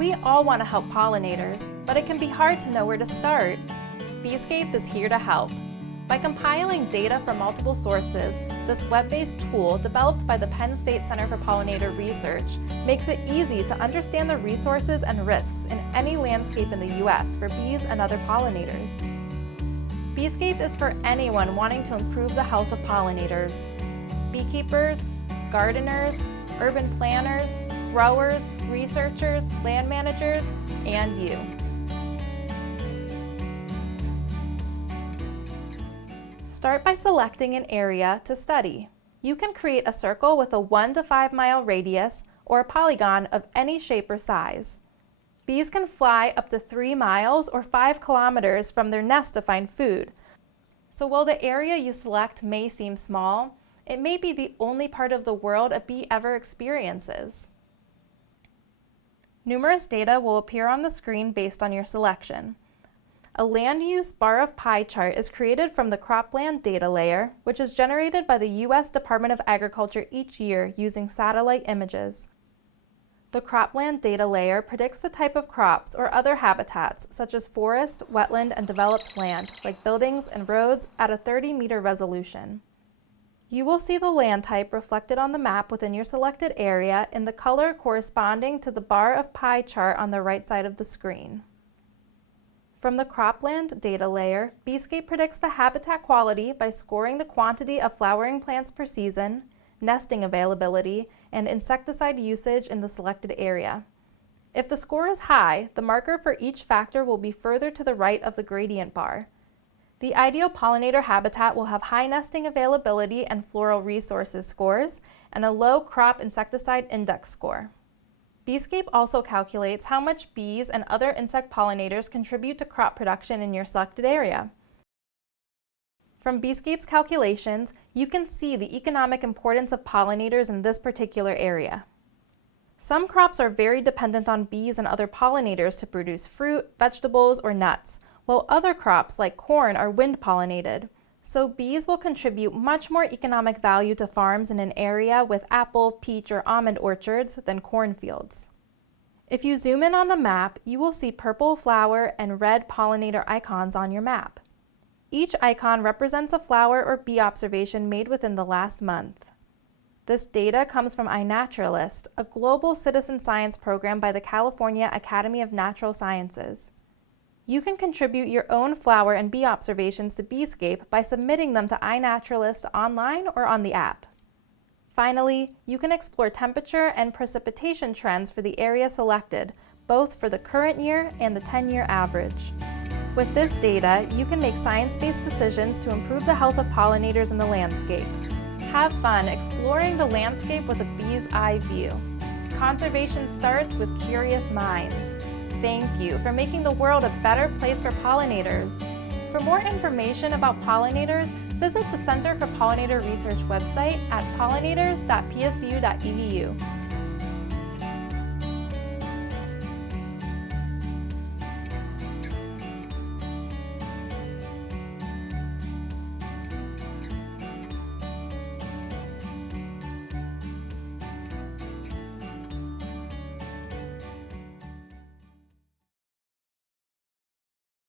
We all want to help pollinators, but it can be hard to know where to start. Beescape is here to help. By compiling data from multiple sources, this web-based tool developed by the Penn State Center for Pollinator Research makes it easy to understand the resources and risks in any landscape in the U.S. for bees and other pollinators. Beescape is for anyone wanting to improve the health of pollinators. Beekeepers, gardeners, urban planners, growers, researchers, land managers, and you. Start by selecting an area to study. You can create a circle with a 1 to 5 mile radius or a polygon of any shape or size. Bees can fly up to 3 miles or 5 kilometers from their nest to find food. So while the area you select may seem small, it may be the only part of the world a bee ever experiences. Numerous data will appear on the screen based on your selection. A land use bar of pie chart is created from the cropland data layer, which is generated by the U.S. Department of Agriculture each year using satellite images. The cropland data layer predicts the type of crops or other habitats, such as forest, wetland, and developed land, like buildings and roads, at a 30-meter resolution. You will see the land type reflected on the map within your selected area in the color corresponding to the bar of pie chart on the right side of the screen. From the cropland data layer, Beescape predicts the habitat quality by scoring the quantity of flowering plants per season, nesting availability, and insecticide usage in the selected area. If the score is high, the marker for each factor will be further to the right of the gradient bar. The ideal pollinator habitat will have high nesting availability and floral resources scores, and a low crop insecticide index score. Beescape also calculates how much bees and other insect pollinators contribute to crop production in your selected area. From Beescape's calculations, you can see the economic importance of pollinators in this particular area. Some crops are very dependent on bees and other pollinators to produce fruit, vegetables, or nuts, while other crops like corn are wind-pollinated. So bees will contribute much more economic value to farms in an area with apple, peach, or almond orchards than cornfields. If you zoom in on the map, you will see purple flower and red pollinator icons on your map. Each icon represents a flower or bee observation made within the last month. This data comes from iNaturalist, a global citizen science program by the California Academy of Natural Sciences. You can contribute your own flower and bee observations to Beescape by submitting them to iNaturalist online or on the app. Finally, you can explore temperature and precipitation trends for the area selected, both for the current year and the 10-year average. With this data, you can make science-based decisions to improve the health of pollinators in the landscape. Have fun exploring the landscape with a bee's eye view. Conservation starts with curious minds. Thank you for making the world a better place for pollinators. For more information about pollinators, visit the Center for Pollinator Research website at pollinators.psu.edu.